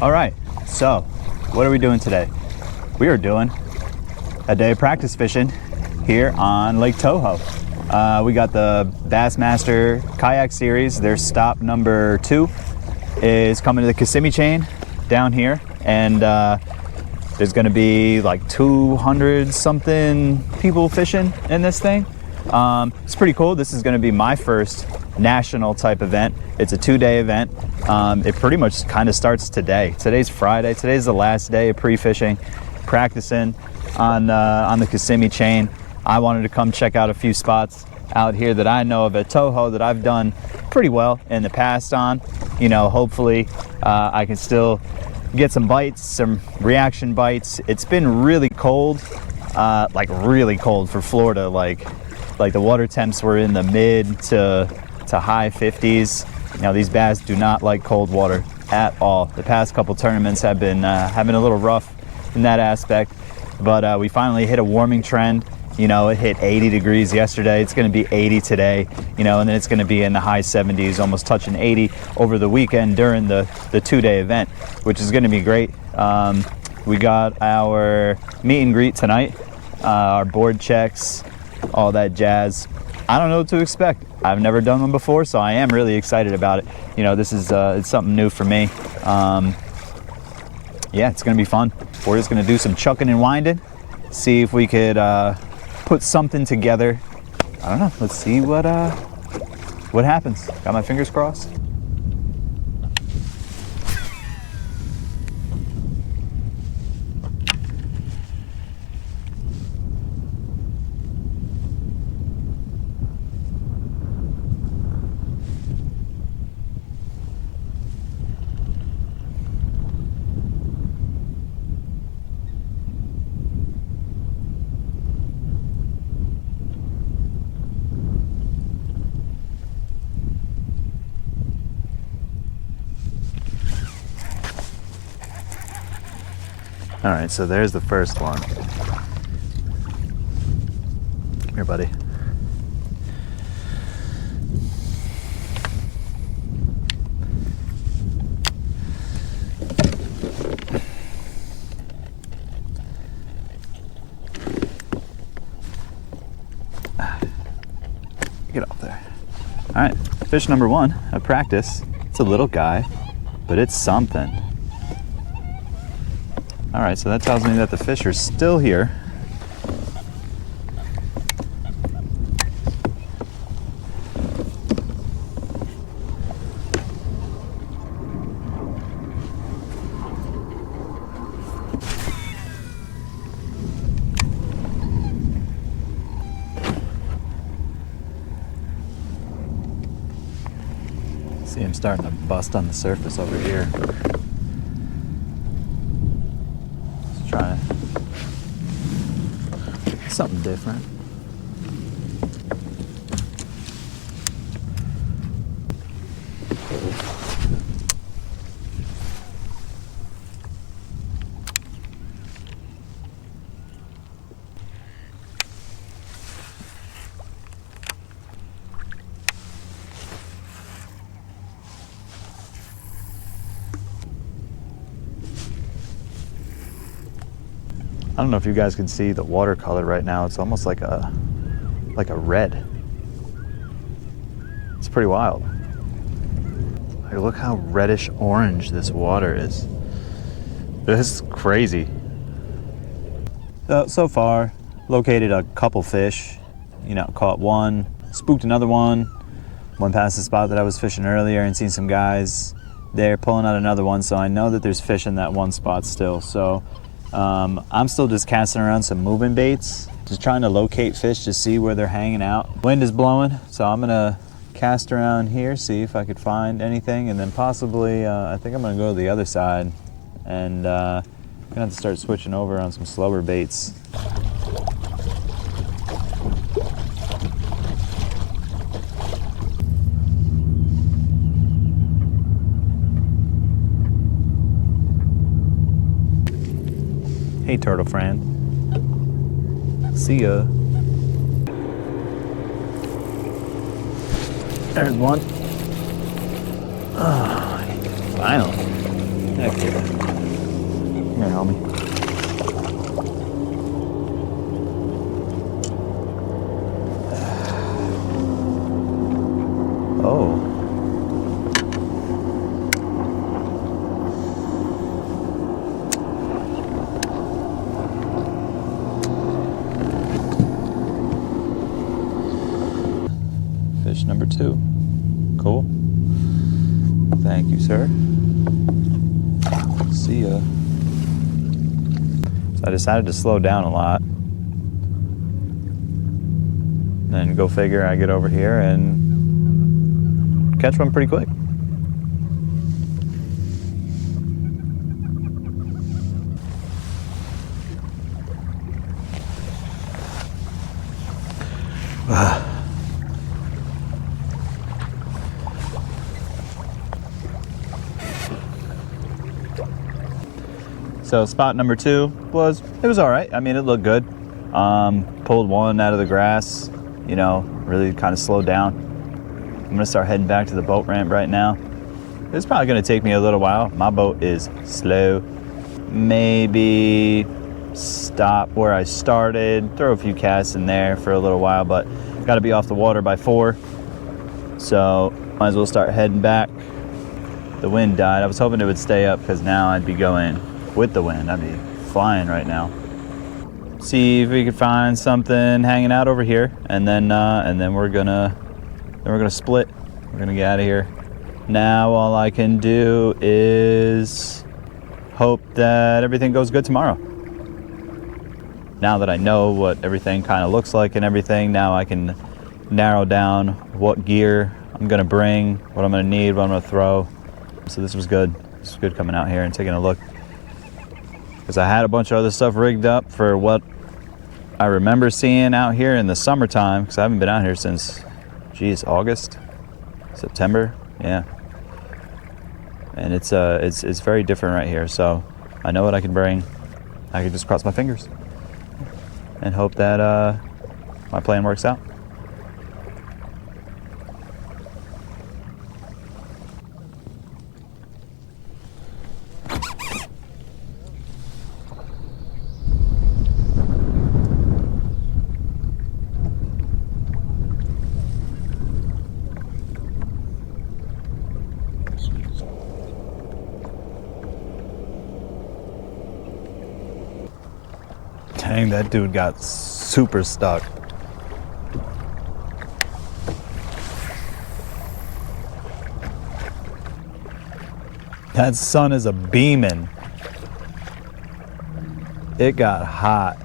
All right, so what are we doing today? We are doing a day of practice fishing here on Lake Toho. We got the Bassmaster Kayak Series. Their stop number 2 is coming to the Kissimmee chain down here, and there's gonna be like 200 something people fishing in this thing. It's pretty cool. This is gonna be my first national type event. It's a 2-day event. It pretty much kind of starts today. Today's Friday. Today's the last day of pre-fishing, practicing on the Kissimmee chain. I wanted to come check out a few spots out here that I know of at Toho that I've done pretty well in the past on. You know, hopefully I can still get some bites, some reaction bites. It's been really cold, like really cold for Florida. Like the water temps were in the mid to high 50s. You know, these bass do not like cold water at all. The past couple tournaments have been a little rough in that aspect, but we finally hit a warming trend. You know, it hit 80 degrees yesterday. It's going to be 80 today, you know, and then it's going to be in the high 70s, almost touching 80 over the weekend during the 2-day event, which is going to be great. We got our meet and greet tonight, our board checks, all that jazz. I don't know what to expect. I've never done one before, so I am really excited about it. You know, this is it's something new for me. Yeah, it's going to be fun. We're just going to do some chucking and winding, see if we could put something together. I don't know. Let's see what happens. Got my fingers crossed. All right, so there's the first one. Come here, buddy. Get off there. All right, fish number 1 at practice. It's a little guy, but it's something. All right, so that tells me that the fish are still here. See him starting to bust on the surface over here. Try something different. I don't know if you guys can see the watercolor right now. It's almost like a red. It's pretty wild. Like, look how reddish orange this water is. This is crazy. So far, located a couple fish. You know, caught one, spooked another one. Went past the spot that I was fishing earlier and seen some guys there pulling out another one. So I know that there's fish in that one spot still. So I'm still just casting around some moving baits, just trying to locate fish to see where they're hanging out. Wind is blowing, so I'm gonna cast around here, see if I could find anything, and then possibly, I think I'm gonna go to the other side, and I'm gonna have to start switching over on some slower baits. Hey, turtle friend. See ya. There's one. Oh, finally. Heck yeah. Come here, homie. Oh. Fish number 2. Cool. Thank you, sir. See ya. So I decided to slow down a lot. Then go figure I get over here and catch one pretty quick. So spot number 2 was all right. I mean, it looked good. Pulled one out of the grass, you know, really kind of slowed down. I'm gonna start heading back to the boat ramp right now. It's probably gonna take me a little while. My boat is slow. Maybe stop where I started, throw a few casts in there for a little while, but gotta be off the water by 4. So might as well start heading back. The wind died. I was hoping it would stay up because now I'd be going with the wind. I'd be flying right now. See if we could find something hanging out over here, and then we're gonna split. We're gonna get out of here. Now all I can do is hope that everything goes good tomorrow. Now that I know what everything kind of looks like and everything, now I can narrow down what gear I'm gonna bring, what I'm gonna need, what I'm gonna throw. So this was good. This was good coming out here and taking a look, because I had a bunch of other stuff rigged up for what I remember seeing out here in the summertime, because I haven't been out here since, geez, August, September, yeah. And it's very different right here. So I know what I can bring. I can just cross my fingers and hope that my plan works out. Dang, that dude got super stuck. That sun is a beaming. It got hot.